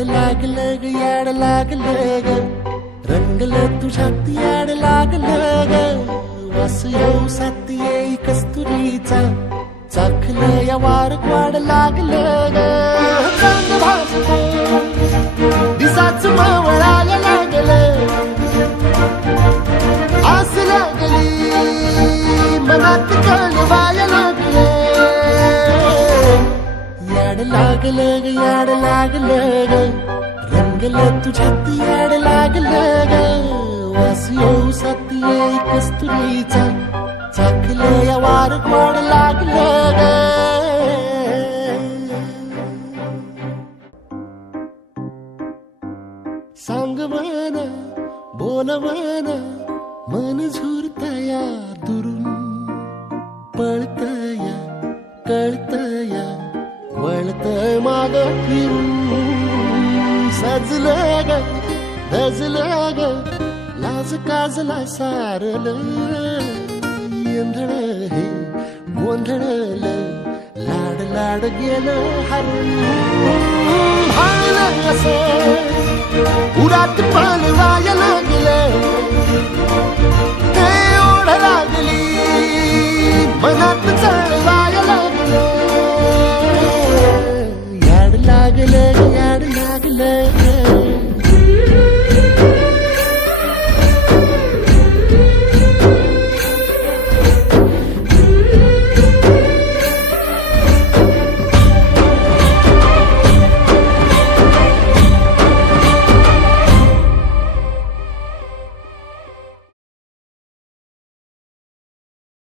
याड लागलं ग याड लागलं ग रंगलं तुझ्यात याड लागलं ग वास येऊ साथ येई कस्तुरीचा चाखलं या वार वाड लागलं ग चांग भाजलं दिसाच मावळायला लागलं आस लागली मनात कळवायला लागलं याड लागलं ग याड लागलं ग रंगलं तुझ्यात याड लागलं ग वास येऊ साथ येई कस्तुरीचा चाखलं या वार गोड लागलं ग सांगवण बोलवण मन झुरतया दुरून पळतया कळतया वळतय माग फिरून सजलं ग धजलं ग लाज काजला सारलं येंधळ हे गोंधळल लाड लाड गेलं हरून भाळलं असं उरात पालवाया लागलं ते ओढ लागली